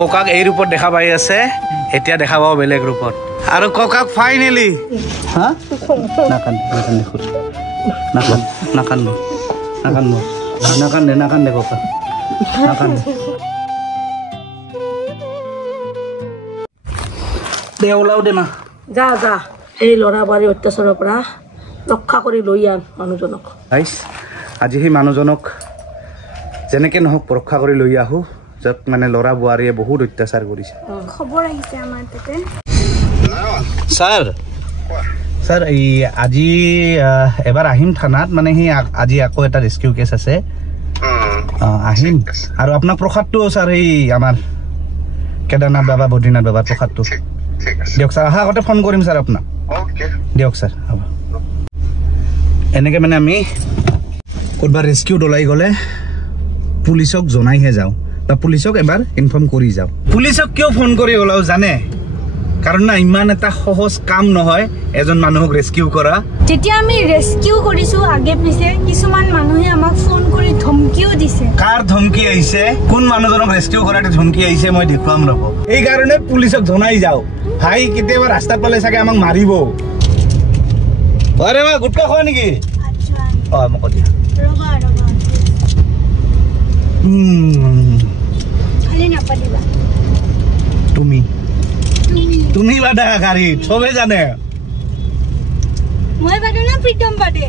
ককাক এই ৰূপত দেখা পাই আছে, এতিয়া দেখা পাব বেলেগ ৰূপত। আৰু ককাক ফাইনেলি হা নাকান্দে ককা নাকান্দে। দে ওলাও দে মা, যা যা এই ল'ৰা বোৱাৰীৰ অত্যাচাৰৰ পৰা ৰক্ষা কৰি লৈ আন মানুহজনক। আজি সেই মানুহজনক যেনেকৈ নহওক ৰক্ষা কৰি লৈ আহোঁ, য'ত মানে ল'ৰা বোৱাৰীয়ে বহুত অত্যাচাৰ কৰিছে। খবৰ আহিছে আমাৰ তাতে। ছাৰ এই আজি এবাৰ আহিম থানাত, মানে সেই আজি আকৌ এটা ৰেস্কিউ কেছ আছে, আহিম। আৰু আপোনাৰ প্ৰসাদটো ছাৰ এই আমাৰ কেদাৰনাথ বাবা বদ্ৰীনাথ বাবাৰ প্ৰসাদটো দিয়ক ছাৰ। অহা আগতে ফোন কৰিম ছাৰ আপোনাক। দিয়ক ছাৰ হ'ব। এনেকৈ মানে আমি ক'ৰবাত ৰেস্কিউত ওলাই গ'লে পুলিচক জনাইহে যাওঁ, বা পুলিচক এবাৰ ইনফৰ্ম কৰি যাওঁ। পুলিচক কিয় ফোন কৰি ওলাও জানে? কাৰণ না ইমান এটা সহজ কাম নহয় এজন মানুহক ৰেস্কিউ কৰা। যেতিয়া আমি ৰেস্কিউ কৰিছো আগে পিছে কিছুমান মানুহে আমাক ফোন কৰি ধমকিও দিছে। কাৰ ধমকি আহিছে, কোন মানুহজনক ৰেস্কিউ কৰাতে ধমকি আহিছে মই দেখুৱাম ৰ'ব। এইকাৰণে পুলিচক জনাই যাওঁ। ভাই কেতিয়াবা ৰাস্তাত পালে চাগে আমাক মাৰিব। আৰে মা গুটকা খোৱা নেকি? মোক দিয়া। তুমি বাদা গাড়ীত চবে জানে। মই বাদে না প্ৰীতম বাদে।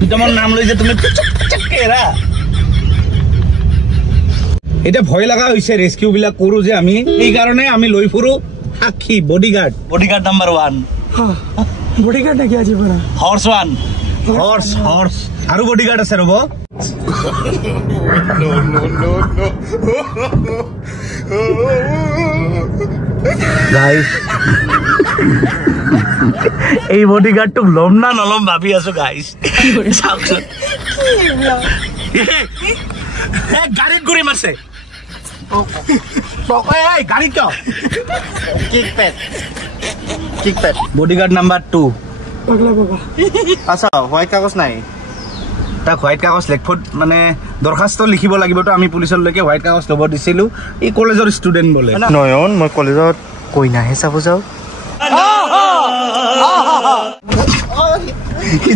প্ৰীতমৰ নাম লৈ যে তুমি এতিয়া ভয় লগা হৈছে ৰেস্কিউ বিলাক কৰো যে আমি, এইকাৰণে আমি লৈ ফুৰো সাক্ষী বডিগাৰ্ড নাম্বাৰ 1। বডিগাৰ্ড নাকি আজি পৰা হৰ্চ 1 হৰ্চ আৰু বডিগাৰ্ড আছে ৰ'ব। গাইজ এই বডিগাৰ্ডটোক ল'ম না নল'ম ভাবি আছো গাইজ। চাওকচোন গাড়ীত ঘূৰি মাৰছে। গাড়ীত বডিগাৰ্ড নাম্বাৰ 2। আচ্ছা হোৱাইট কাগজ নাই তাক? হোৱাইট কাগজ লেখফত মানে দৰখাস্ত লিখিব লাগিবতো, আমি পুলিচলৈকে হোৱাইট কাগজ ল'ব দিছিলোঁ। এই কলেজৰ ষ্টুডেণ্ট বোলে। নয়ন মই কলেজত কইনাহে চাব যাওঁ।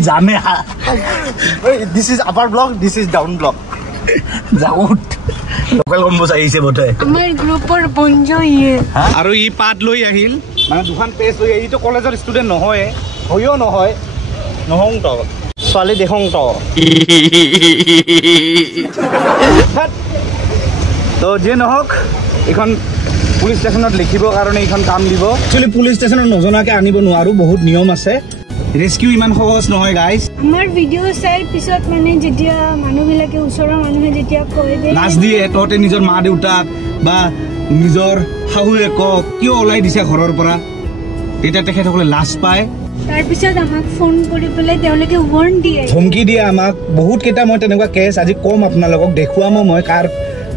জানে this is upper block, this is down block. যাওঁত লোকেল কম্বোজ আহিছে বোধে আমাৰ গ্ৰুপৰ বন্ধু ইয়ে। আৰু ই পাত লৈ আহিল, মানে দুখন পেজ লৈ আহিটো কলেজৰ ষ্টুডেণ্ট নহয়, হয়ও নহয় নহওঁ তো ছোৱালী দেখোঁ তো। তো যিয়ে নহওক এইখন পুলিচ ষ্টেচনত লিখিবৰ কাৰণে এইখন কাম দিব। একচুৱেলি পুলিচ ষ্টেচনত নজনাকৈ আনিব নোৱাৰোঁ, বহুত নিয়ম আছে। ৰেস্কিউ ইমান সহজ নহয় গাইজ। আমাৰ ভিডিঅ' চাই পিছত মানে যেতিয়া মানুহবিলাকে ওচৰৰ মানুহে যেতিয়া কয় যে লাজ দিয়ে তহঁতে নিজৰ মা দেউতাক বা নিজৰ শাহুৱেকক কিয় ওলাই দিছে ঘৰৰ পৰা, তেতিয়া তেখেতসকলে লাজ পায়। তাৰপিছত আমাক ফোন কৰি পেলাই তেওঁলোকে ৱাৰ্ণ দিয়ে, ধমকি দিয়ে আমাক। বহুত কেইটা মই তেনেকুৱা কেছ আজি ক'ম আপোনালোকক, দেখুৱাম মই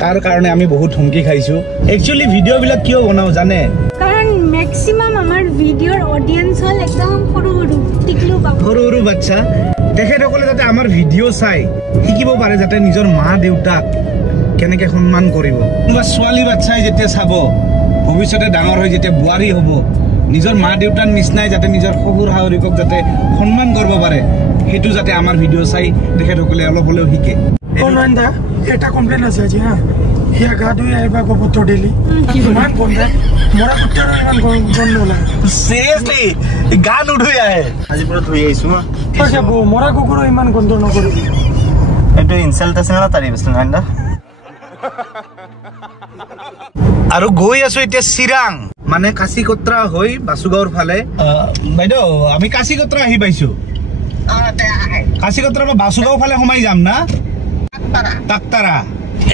কাৰ কাৰণে আমি বহুত ধমকি খাইছোঁ। একচুৱেলি ভিডিঅ'বিলাক কিয় বনাওঁ জানে? কাৰণ মেক্সিমাম আমাৰ ভিডিঅ'ৰ অডিয়েঞ্চ হ'ল একদম সৰু সৰু বাচ্ছা। তেখেতসকলে যাতে আমাৰ ভিডিঅ' চাই শিকিব পাৰে, যাতে নিজৰ মা দেউতাক কেনেকৈ সন্মান কৰিব। কোনোবা ছোৱালী বাচ্ছাই যেতিয়া চাব, ভৱিষ্যতে ডাঙৰ হৈ যেতিয়া বোৱাৰী হ'ব, নিজৰ মা দেউতাৰ নিচিনাই যাতে নিজৰ শহুৰ শাহুৰিকক যাতে সন্মান কৰিব পাৰে, সেইটো যাতে আমাৰ ভিডিঅ' চাই তেখেতসকলে অলপ হ'লেও শিকে। এটা কমপ্লেইন আছে আজি হা, সিয়া গা ধুই আহিবা গোবৰ ডেইলি ইমান গন্ধা, মৰা কুত্তাৰ ইমান গন্ধ ওলায়। চিৰিয়াছলি গা নুধুই আহে? আজি পুৰা ধুই আহিছো মই। মৰা কুকুৰো ইমান গন্ধ নকৰিবি। এইটো ইনচাল্ট আছে না তাৰিফ আছে না। আৰু গৈ আছো এতিয়া চিৰাং, মানে কাছিকত্ৰা হৈ বাসুগাঁৱৰ ফালে। বাইদেউ আমি কাছিকত্ৰা আহি পাইছো। কাছিকত্ৰা পৰা বাসুগাঁও ফালে সোমাই যাম না? তাকতাৰা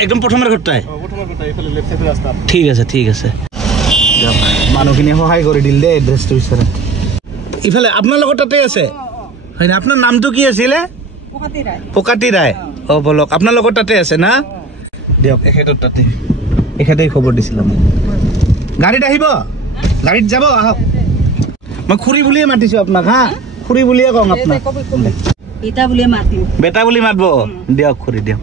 একদম প্ৰথমৰ ঘৰটাই। ঠিক আছে ঠিক আছে, মানুহখিনিয়ে সহায় কৰি দিল দেই এড্ৰেছটো বিচাৰে। ইফালে আপোনাৰ লগত তাতে আছে হয় না? আপোনাৰ নামটো কি আছিলে? পকাতি ৰায়। অঁ বলক, আপোনাৰ লগত তাতে আছে না? দিয়ক এখেতৰ তাতে, এখেতেই খবৰ দিছিল মোক। গাড়ীত আহিব, গাড়ীত যাব, আহক। মই খুৰী বুলিয়ে মাতিছোঁ আপোনাক হা, খুৰী বুলিয়ে কওঁ আপোনাক। বেটা বুলি মাতিব দিয়ক খুৰী, দিয়ক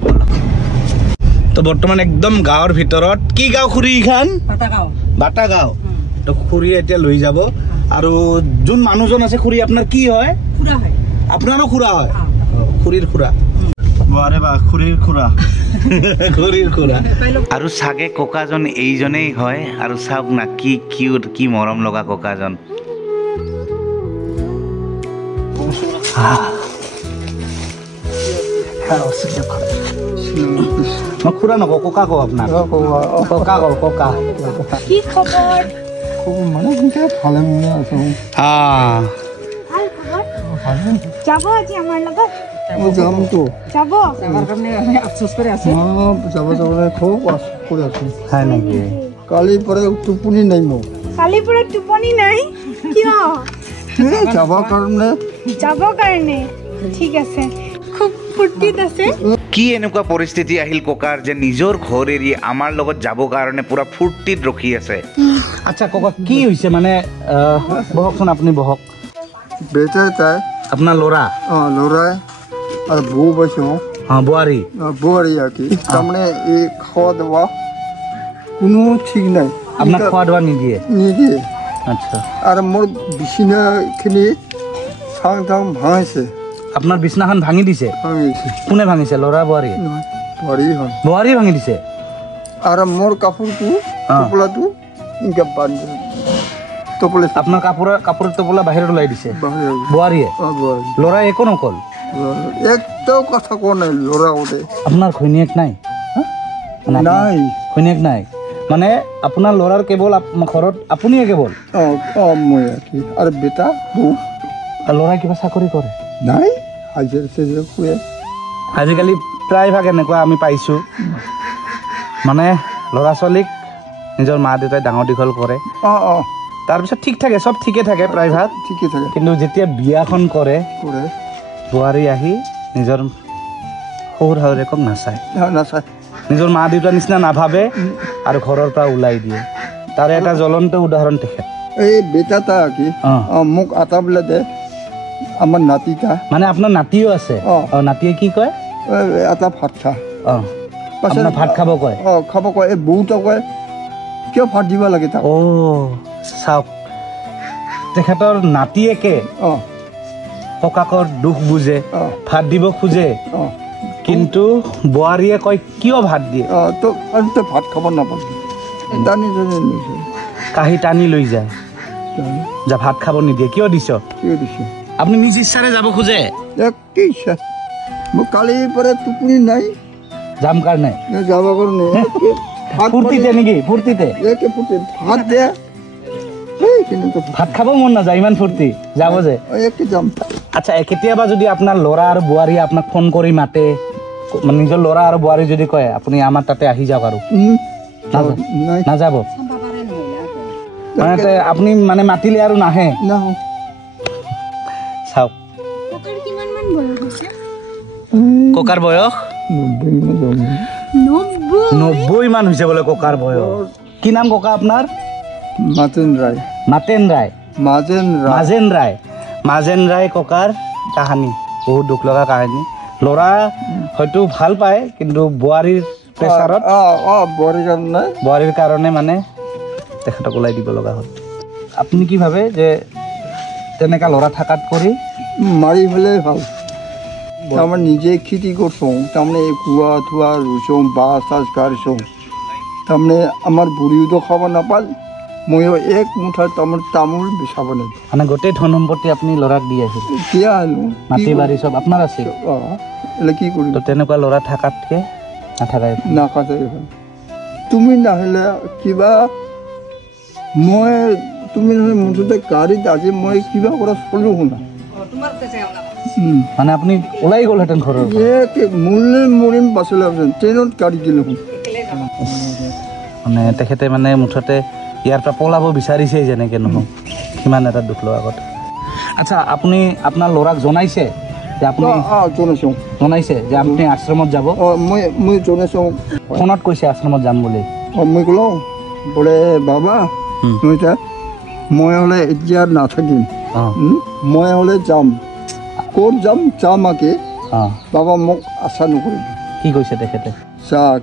তো বৰ্তমান একদম গাঁৱৰ ভিতৰত কি গাঁও খুৰী খান বাটা গাঁও তো খুৰী এতিয়া লৈ যাব আৰু যোন মানুহজন আছে খুৰী আপোনাৰ কি হয় খুৰা হয় আপোনাৰো খুৰা হয় খুৰীৰ খুৰা বাৰে বা খুৰীৰ খুৰা খুৰীৰ খুৰা আৰু চাগে ককাজন এইজনেই হয় আৰু চাওক না কি কিউট কি মৰম লগা ককাজন মই খুৰা নকওঁ ককা কওঁ আপোনাক ককা কওঁ ককা কি খবৰ মানে ভালে মনে আছো ভাল খবৰ যাব আজি আমাৰ লগত যামতো যাব আমাৰ কাৰণে আমি আফসোস কৰি আছো যাব যাবলৈ খুব আশা কৰি আছো হয় নেকি কালিৰ পৰা টোপনি নাই মোৰ কালিৰ পৰা টোপনি নাই কিয় যাবৰ কাৰণে ঠিক আছে খুব ফূৰ্তিত আছে কি এনেকুৱা পৰিস্থিতি আহিল ককাৰ যে নিজৰ ঘৰ এৰি আমাৰ লগত যাব কাৰণে পুৰা ফূৰ্তিত ৰখি আছে আচ্ছা ককা কি হৈছে মানে বহকচোন আপুনি বহক বেটা তাই আপোনাৰ ল'ৰা ল'ৰাই আৰু বৌ পাইছোঁ বোৱাৰী বোৱাৰী আকি তাৰমানে এই খোৱা দোৱা কোনো ঠিক নাই আপোনাক খোৱা দোৱা নিদিয়ে নিদিয়ে আচ্ছা আৰু মোৰ বিচনাখিনি চাং চাং ভাঙিছে আপোনাৰ বিছনাখন ভাঙি দিছে ভাঙিছে কোনে ভাঙিছে ল'ৰা বোৱাৰী বোৱাৰী হয় বোৱাৰী ভাঙি দিছে আৰু মোৰ কাপোৰটো টোপোলাটো এনেকৈ বান্ধি টোপোলা আপোনাৰ কাপোৰৰ টোপোলা বাহিৰত ওলাই দিছে বাহিৰ বোৱাৰীয়ে বোৱাৰী ল'ৰাই একো নকল একটাও কথা কোৱা নাই ল'ৰা ওতে আপোনাৰ ঘৈণীয়েক নাই নাই ঘৈণীয়েক নাই মানে আপোনাৰ ল'ৰাৰ কেৱল ঘৰত আপুনিয়ে কেৱল মই আকি আৰু বেটা বৌ ল'ৰাই কিবা চাকৰি কৰে নাই হাজিৰা চাজিৰা কৰে আজিকালি প্ৰায়ভাগ এনেকুৱা আমি পাইছোঁ মানে ল'ৰা ছোৱালীক নিজৰ মা দেউতাই ডাঙৰ দীঘল কৰে তাৰপিছত ঠিক থাকে চব ঠিকে থাকে প্ৰায়ভাগ ঠিকে থাকে কিন্তু যেতিয়া বিয়াখন কৰে বোৱাৰী আহি নিজৰ শহুৰ শাহুৰেকক নাচায় নাচায় নিজৰ মা দেউতাৰ নিচিনা নাভাবে আৰু ঘৰৰ পৰা ওলাই দিয়ে তাৰে এটা জ্বলন্ত উদাহৰণ তেখেত এই বেটাটা কি মোক আটাবলৈ দে আমাৰ নাতিটা মানে আপোনাৰ নাতিও আছে নাতিয়ে কি কয় এটা ভাত খা আপোনাৰ ভাত খাব কয় খাব কয় এই বৌটা কয় কিয় ভাত দিব লাগে তাক চাওক তেখেতৰ নাতিয়েকে ককাকৰ দুখ বুজে ভাত দিব খোজে কিন্তু বোৱাৰীয়ে কয় কিয় ভাত দিয়ে ভাত খাব নাপাবি টানি কাঁহী টানি লৈ যায় যা ভাত খাব নিদিয়ে কিয় দিছ আপুনি নিজ ইচ্ছাৰে যাব খোজে মোক কালিৰ পৰা টোপনি নাই যাম কাৰণে যাব কাৰণে ফূৰ্তিতে নেকি ফূৰ্তিতে ভাত দে ভাত খাব মন নাযায় ইমান ফূৰ্তি যাব যে যাম আচ্ছা কেতিয়াবা যদি আপোনাৰ ল'ৰা আৰু বোৱাৰীয়ে আপোনাক ফোন কৰি মাতে নিজৰ ল'ৰা আৰু বোৱাৰী যদি কয় আপুনি আমাৰ তাতে আহি যাওক আৰু নাযাব মানে আপুনি মানে মাতিলে আৰু নাহে চাওক ককাৰ বয়স 90 মান হৈছে বোলে ককাৰ বয়স কি নাম ককা আপোনাৰ মাজেন ৰায় ককাৰ কাহানী বহুত দুখ লগা কাহিনী ল'ৰা হয়তো ভাল পায় কিন্তু বোৱাৰীৰ প্ৰেছাৰত বোৱাৰীৰ কাৰণে মানে তেখেতক ওলাই দিব লগা হ'ল আপুনি কি ভাবে যে তেনেকা ল'ৰা থাকাত কৰি মাৰি পেলাই ভাল তাৰমানে নিজে খেতি কৰছোঁ তাৰমানে কুঁৱা থোৱা ৰুইছোঁ বাঁহ চাহ গাড়িছোঁ তাৰমানে আমাৰ বুঢ়ীটো খাব নাপাল ময়ো এক মুঠা তামোল বিচাব নাই মানে গোটেই ধন সম্পত্তি আপুনি ল'ৰাক দি আহিছিল এতিয়া আহিলোঁ মাটি বাৰী চব আপোনাৰ আছিল কি কৰিম তেনেকুৱা ল'ৰা থাকাতকৈ নাথাকাই হ'ল তুমি নাহিলে কিবা তুমি মুঠতে গাড়ীত আজি মই কিবা কৰা চলো শুনা মানে আপুনি ওলাই গ'লহেঁতেন ঘৰৰ মৰিম বাছলৈ ট্ৰেইনত গাড়ী দিলোঁ মানে তেখেতে মানে মুঠতে ইয়াৰ পৰা পলাব বিচাৰিছে যেনেকৈ নহওক সিমান এটা দুখ লগা কথা আচ্ছা আপুনি আপোনাৰ ল'ৰাক জনাইছে যে আপুনি জনাইছে যে আপুনি আশ্ৰমত যাব মই জনাইছোঁ ফোনত কৈছে আশ্ৰমত যাম বুলি মই ক'লোঁ বোলে বাবা মই হ'লে এতিয়া নাথাকিম মই হ'লে যাম ক'ত যাম আকে বাবা মোক আশা নকৰিব কি কৈছে তেখেতে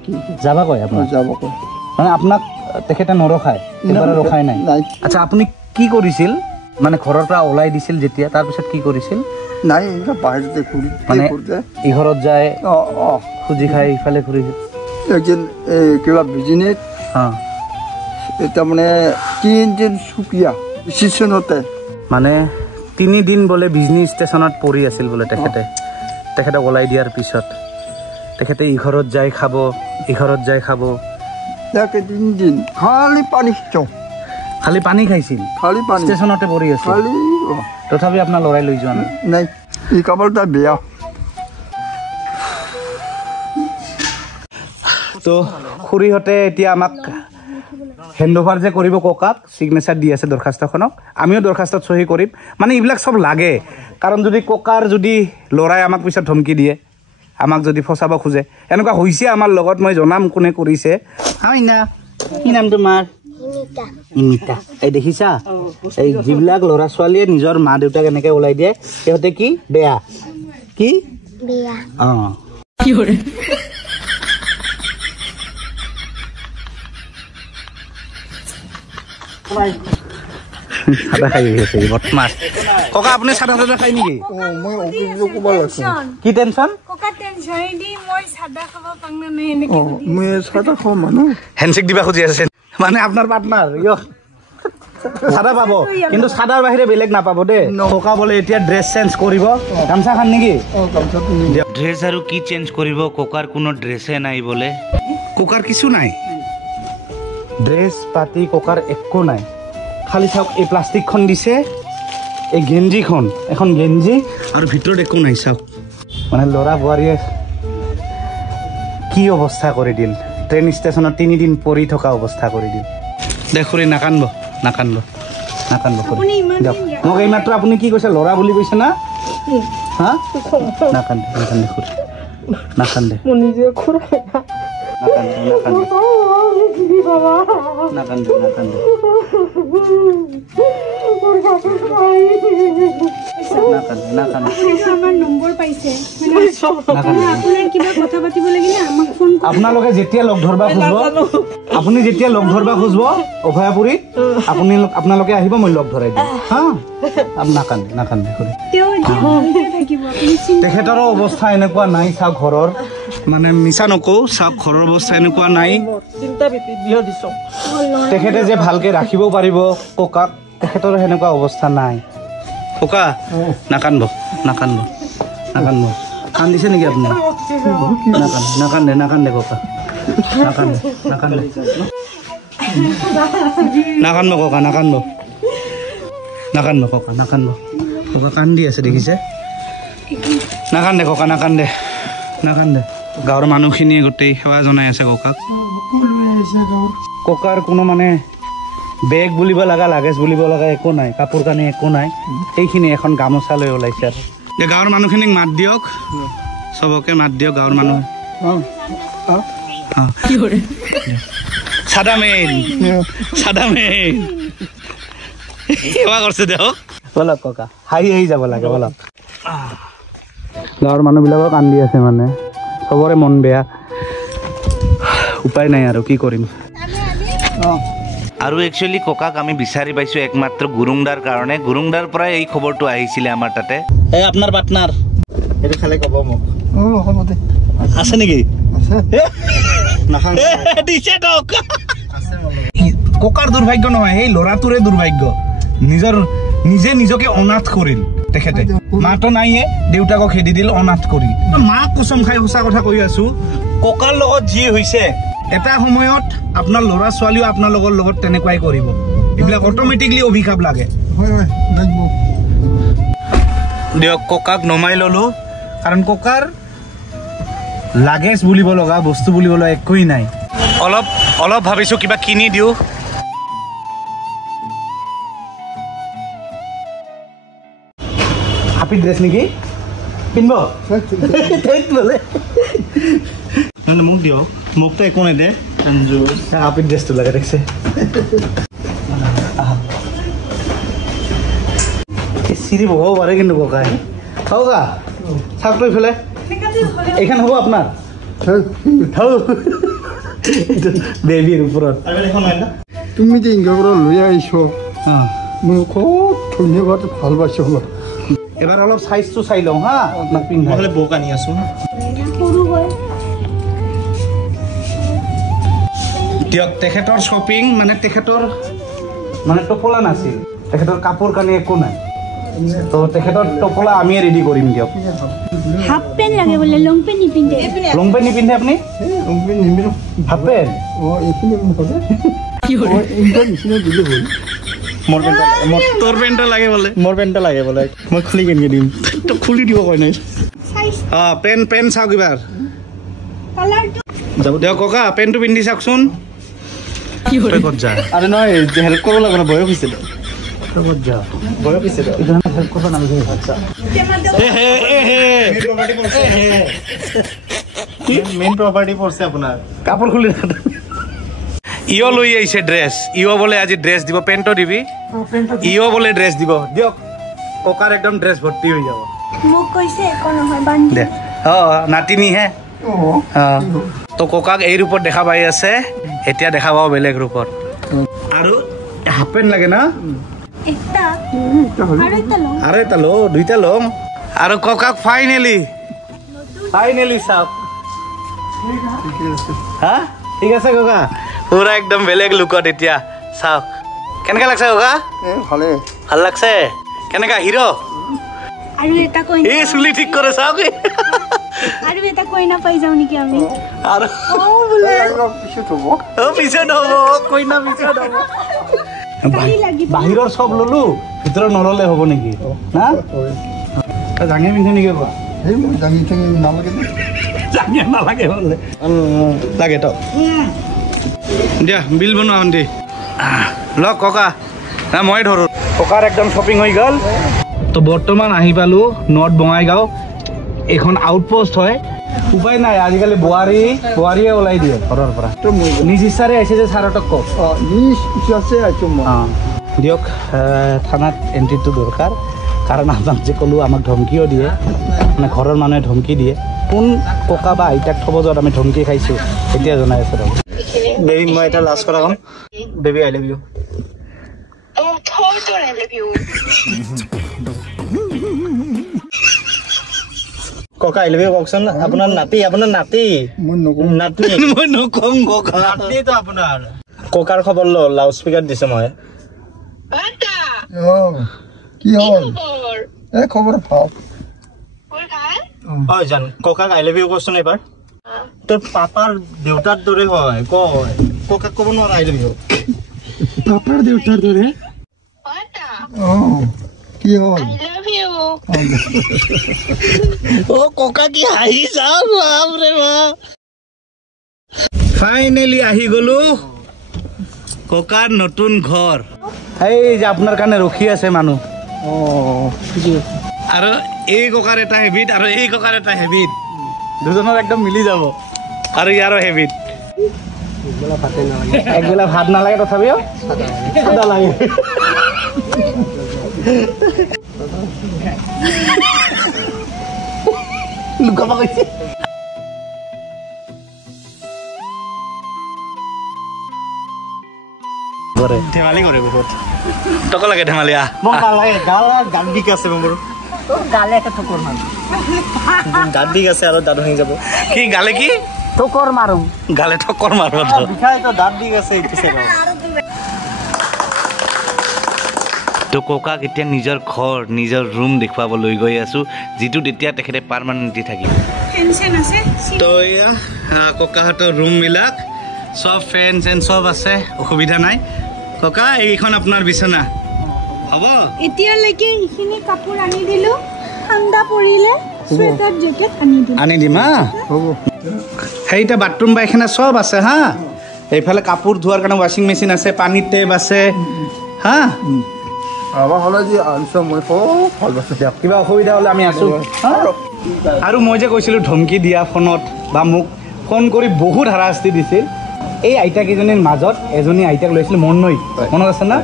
কি যাবা কয় আপোনাক যাব কয় মানে আপোনাক তেখেতে নৰখায় এবাৰে ৰখাই নাই নাই আচ্ছা আপুনি কি কৰিছিল মানে ঘৰৰ পৰা ওলাই দিছিল যেতিয়া তাৰপিছত কি কৰিছিল নাই এনেকুৱা বাহিৰতে ঘূৰি মানে ঘূৰোঁতে ইঘৰত যায় অঁ খুজি খাই ইফালে ঘূৰিছিল একজন কিবা বিজনেছ অঁ তাৰমানে 3 দিন চুকীয়া ষ্টেচনতে মানে 3 দিন বোলে বিজনী ষ্টেচনত পৰি আছিল বোলে তেখেতক ওলাই দিয়াৰ পিছত তেখেতে ইঘৰত যাই খাব ইঘৰত যাই খাব তাকে 3 দিন খালি পানী খালি পানী খাইছিল খালি পানী ষ্টেচনতে পৰি আছিল খালি তথাপি আপোনাৰ ল'ৰাই লৈ যোৱা নাই নাই এই কাপোৰটা বেয়া তো খুৰীহঁতে এতিয়া আমাক হেণ্ডঅভাৰ যে কৰিব ককাক চিগনেচাৰ দি আছে দৰখাস্তখনক আমিও দৰখাস্তত চহী কৰিম মানে এইবিলাক চব লাগে কাৰণ যদি ককাৰ যদি ল'ৰাই আমাক পিছত ধমকি দিয়ে আমাক যদি ফচাব খোজে এনেকুৱা হৈছে আমাৰ লগত মই জনাম কোনে কৰিছে হাইনা কি নাম তোমাৰ ইমিতা এই দেখিছা এই যিবিলাক ল'ৰা ছোৱালীয়ে নিজৰ মা দেউতাক এনেকে ওলাই দিয়ে সিহঁতে কি বেয়া কি বেয়া অঁ কি কৰে চাদা খাই আছে বদমাছ ককা আপুনি চাদা চাদা খাই নেকি মই অফিচত ক'ব লাগছে কি টেনশ্যন ককা টেনশ্যন দি মই সাদা খাব পাং না নাই এনেকে মই চাদা খাওঁ মানুহ হেণ্ডশেক দিবা খুজি আছে মানে আপোনাৰ পাৰ্টনাৰ চাদা পাব কিন্তু চাদাৰ বাহিৰে বেলেগ নাপাব দেই ককা বোলে এতিয়া ড্ৰেছ চেঞ্জ কৰিব গামছা খান নেকি ড্ৰেছ আৰু কি চেঞ্জ কৰিব ককাৰ কোনো ড্ৰেছে নাই বোলে ককাৰ কিছু নাই ড্ৰেছ পাতি ককাৰ একো নাই খালি চাওক এই প্লাষ্টিকখন দিছে এই গেঞ্জিখন এখন গেঞ্জি আৰু ভিতৰত একো নাই চাওক মানে ল'ৰা বোৱাৰীয়ে কি অৱস্থা কৰি দিল ট্ৰেইন ষ্টেচনত 3 দিন পৰি থকা অৱস্থা কৰি দিল দে খুৰী নাকান্দ খুৰী দিয়ক মোক এইমাত্ৰ আপুনি কি কৈছে ল'ৰা বুলি কৈছে না হা নাকান্দে খুৰী নাকান্দে আপোনালোকে যেতিয়া লগ ধৰবা খুজিব অভয়াপুৰীত আপোনালোকে আহিব মই লগ ধৰাই দিম হা নাকান্দে খুৰী তেখেতৰো অৱস্থা এনেকুৱা নাই চাওক ঘৰৰ মানে মিছা নকওঁ চাওক ঘৰৰ অৱস্থা এনেকুৱা নাই তেখেতে যে ভালকে ৰাখিব পাৰিব ককাক তেখেতৰ সেনেকুৱা অৱস্থা নাই ককা নাকান্দব কান্দিছে নেকি আপুনি নাকান্দে ককা নাকান্দব ককা ককা কান্দি আছে দেখিছে নাকান্দে ককা নাকান্দে গাঁৱৰ মানুহখিনিয়ে গোটেই সেৱা জনাই আছে ককাক ককাৰ কোনো মানে বেগ বুলিব লগা লাগেজ বুলিব লগা একো নাই কাপোৰ কানি একো নাই সেইখিনি এখন গামোচা লৈ ওলাইছে আৰু গাঁৱৰ মানুহখিনিক মাত দিয়ক চবকে মাত দিয়ক গাঁৱৰ মানুহ চাদা মেইন সেৱা কৰিছে দিয়ক বলক ককা হাঁহি যাব লাগে বলক গাঁৱৰ মানুহবিলাকক কান্দি আছে মানে চবৰে মন বেয়া উপায় নাই আৰু কি কৰিম আৰু একচুৱেলি ককাক আমি বিচাৰি পাইছোঁ একমাত্ৰ গুৰুংদাৰ কাৰণে গুৰুংদাৰ পৰাই এই খবৰটো আহিছিলে আমাৰ তাতে এই আপোনাৰ পাৰ্টনাৰ এইটো খালে ক'ব মোক আছে নেকি ককাৰ দুৰ্ভাগ্য নহয় সেই ল'ৰাটোৰে দুৰ্ভাগ্য নিজকে অনাথ কৰিল তেখেতে মাতো নাইয়ে দেউতাকক খেদি দিল অনাথ কৰিল মাক কচম খাই সঁচা কথা কৈ আছো ককাৰ লগত যি হৈছে এটা সময়ত আপোনাৰ ল'ৰা ছোৱালীও আপোনাৰ লগত তেনেকুৱাই কৰিব এইবিলাক অট'মেটিকলি অভিশাপ লাগে দিয়ক ককাক নমাই ললো কাৰণ ককাৰ লাগেজ বুলিব লগা বস্তু বুলিব লগা একোৱেই নাই অলপ ভাবিছো কিবা কিনি দিওঁ হাপি ড্ৰেছ নেকি পিন্ধিব মোক দিয়ক মোকতো একো নেদে হাপি ড্ৰেছটো লাগে দেখছে চিৰি বহাব পাৰে কিন্তু ককাই ককা চাওক তো ইফালে এইখন হ'ব আপোনাৰ বেবীৰ ওপৰত তুমি যে ইনকা কৰি লৈ আহিছ মই খুব ধন্যবাদ ভাল পাইছোঁ এবাৰ অলপ চাইজটো চাই লওঁ হা আপোনাক পিন্ধাই বৌক আনি আছো সৰু হয় দিয়ক তেখেতৰ শ্বপিং মানে তেখেতৰ মানে টোপোলা নাছিল তেখেতৰ কাপোৰ কানি একো নাই তো তেখেতৰ টোপোলা আমি ৰেডি কৰিম দিয়ক হাফ পেন্ট লাগে বোলে লং পেন্ট নিপিন্ধে লং পেন্ট নিপিন্ধে আপুনি হাফ পেন্ট তোৰ পেণ্টটা লাগে বোলে মোৰ পেণ্টটা লাগে বোলে মই খুলি কেনেকৈ দিম তো খুলি দিব কয় নাই অঁ পেণ্ট চাওক এইবাৰ দিয়ক ককা পেণ্টটো পিন্ধি চাওকচোন ক'ত যা আরে নয় হেল্প করবো লাগবে না বয়স হয়েছিল ক'ত যা বয়স হয়েছিল হেল্প কৰিব নালাগে আচ্ছা মেইন প্ৰপাৰ্টি পড়ছে আপনাৰ কাপোৰ খুলি ইও লৈ আহিছে ড্ৰেছ ইও বোলে আজি ড্ৰেছ দিব পেণ্টটো দিবি ইও বোলে ড্ৰেছ দিব দিয়ক ককাৰ একদম ড্ৰেছ ভৰ্তি হৈ যাব মোক কৈছে একো নহয় বান্ধি দে অঁ নাতিনিহে অঁ তো ককাক এই ৰূপত দেখা পাই আছে এতিয়া দেখা পাব বেলেগ ৰূপত আৰু হাফ পেণ্ট লাগে না একটা আৰু এটা লওঁ দুইটা লওঁ আৰু ককাক ফাইনেলি চাওক হা ঠিক আছে ককা পুৰা একদম বেলেগ লুকত এতিয়া চাওক কেনেকৈ লাগছে ককা ভালে ভাল লাগছে কেনেকা হিৰো আৰু এটা কইনা এই চুলি ঠিক কৰে চাওক আৰু এটা কইনা পাই যাওঁ নেকি আমি আৰু পিছত হ'ব পিছত হ'ব কইনা পিছত হ'ব বাহিৰৰ চব ললো ভিতৰত নললে হ'ব নেকি না জাঙে পিন্ধে নেকি কোৱা সেই মই জাঙি থাঙি নালাগে জাঙে নালাগে বোলে লাগে তো দিয়া বিল বনোৱা ভণ্টি লওক ককা না মই ধৰোঁ ককাৰ একদম শ্বপিং হৈ গ'ল তো বৰ্তমান আহি পালোঁ নৰ্থ বঙাইগাঁও এইখন আউটপোষ্ট হয় উপায় নাই আজিকালি বোৱাৰীয়ে ওলাই দিয়ে ঘৰৰ পৰা নিজ ইচ্ছাৰে আহিছে যে ছাৰহঁতক কওক নিজ ইচ্ছাছে আহিছোঁ মই দিয়ক থানাত এণ্ট্ৰিটো দৰকাৰ কাৰণ আপোনাক যে ক'লোঁ আমাক ধমকিও দিয়ে মানে ঘৰৰ মানুহে ধমকি দিয়ে কোন ককা বা আইতাক থ'ব য'ত আমি ধমকি খাইছোঁ এতিয়া জনাই আছোঁ ৰ'ব বেবি মই এটা লাষ্ট কথা কম বেবি আই লাভ ইউ ককা আই লাভ ইউ কওকচোন আপোনাৰ নাতি মই নকওঁ নাতি মই নকওঁ ককা নাতিটো আপোনাৰ ককাৰ খবৰ ল লাউড স্পীকাৰ দিছে মই কি হ'ল এই খবৰ ভাল হয় জান ককাক আই লাভ ইউ কচোন এবাৰ তোৰ পাপাৰ দেউতাৰ দৰে হয় কয় ককাক ক'ব নোৱাৰা আই লাভ ইউ পাপাৰ দেউতাৰ দৰে কি হ'ল অ ককা কি হাঁহি চাওক বাপৰে বাপ ফাইনেলি আহি গলো ককাৰ নতুন ঘৰ এই যে আপোনাৰ কাৰণে ৰখি আছে মানুহ আৰু এই ককাৰ এটা হেবিট আৰু এই ককাৰ এটা হেবিট দুজনৰ একদম মিলি যাব আৰু ইয়াৰো হেবিট একবেলা ভাত নালাগে তথাপিও সাদা লাগে লুকাব কৈছে ধেমালি কৰে বহুত টক লাগে ধেমালি আহ মোক নালাগে গান বিক আছে মোৰ গালে একটা ঠোকৰ মাৰুম গান বিক আছে আৰু দাঁত ভাঙি যাব কি গালে কি ঠোকৰ মাৰুম গালে ঠক্কৰ মাৰো বিষাই তো দাঁত বিক আছে এইটো চাই তো ককাক এতিয়া নিজৰ ঘৰ নিজৰ ৰুম দেখুৱাব লৈ গৈ আছোঁ যিটো তেতিয়া তেখেতে পাৰ্মানেণ্টলি থাকিব টেনচন আছে তো এয়া ককাহঁতৰ ৰুমবিলাক চব ফেন চেন চব আছে অসুবিধা নাই ককা এইখন আপোনাৰ বিচনা হ'ব এতিয়ালৈকে এইখিনি কাপোৰ আনি দিলোঁ ঠাণ্ডা পৰিলে চুৱেটাৰ জেকেট আনি দিম হা হ'ব সেইটা বাথৰুম পাইখানা চব আছে হা এইফালে কাপোৰ ধোৱাৰ কাৰণে ৱাশ্বিং মেচিন আছে পানীৰ টেপ আছে হা আমাৰ হ'লে যে আনিছ মই খুব ভাল পাইছোঁ দিয়ক কিবা অসুবিধা হ'লে আমি আছোঁ আৰু মই যে কৈছিলোঁ ধমকি দিয়া ফোনত বা মোক ফোন কৰি বহুত হাৰাশাস্তি দিছিল এই আইতাকেইজনীৰ মাজত এজনী আইতাক লৈছিল মনৈ মনত আছে না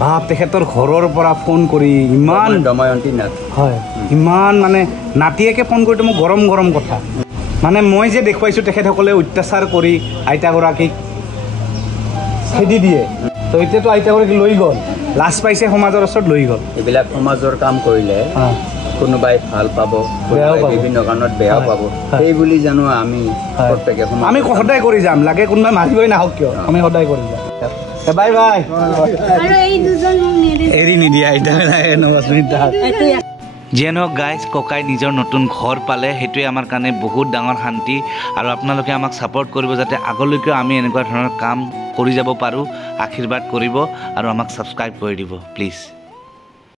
বাপ তেখেতৰ ঘৰৰ পৰা ফোন কৰি ইমান দময়ন্তী নাথ হয় ইমান মানে নাতিয়েকে ফোন কৰোঁতে মোক গৰম গৰম কথা মানে মই যে দেখুৱাইছোঁ তেখেতসকলে অত্যাচাৰ কৰি আইতাগৰাকীক খেদি দিয়ে তো এতিয়াতো আইতাগৰাকীক লৈ গ'ল লাজ পাইছে সমাজৰ ওচৰত লৈ গ'ল এইবিলাক সমাজৰ কাম কৰিলে কোনোবাই ভাল পাব বিভিন্ন কাৰণত বেয়া পাব সেই বুলি জানো আমি প্ৰত্যেকে আমি সদায় কৰি যাম লাগে কোনোবাই মাৰিবই নাহক কিয় আমি সদায় কৰি যাম বাই বাই আৰু এই দুজন মোক এৰি নিদিয়া আইতা যিয়ে নহওক গাইজ ককাই নিজৰ নতুন ঘৰ পালে সেইটোৱে আমাৰ কাৰণে বহুত ডাঙৰ শান্তি আৰু আপোনালোকে আমাক ছাপোৰ্ট কৰিব যাতে আগলৈকেও আমি এনেকুৱা ধৰণৰ কাম কৰি যাব পাৰোঁ আশীৰ্বাদ কৰিব আৰু আমাক ছাবস্ক্ৰাইব কৰি দিব প্লিজ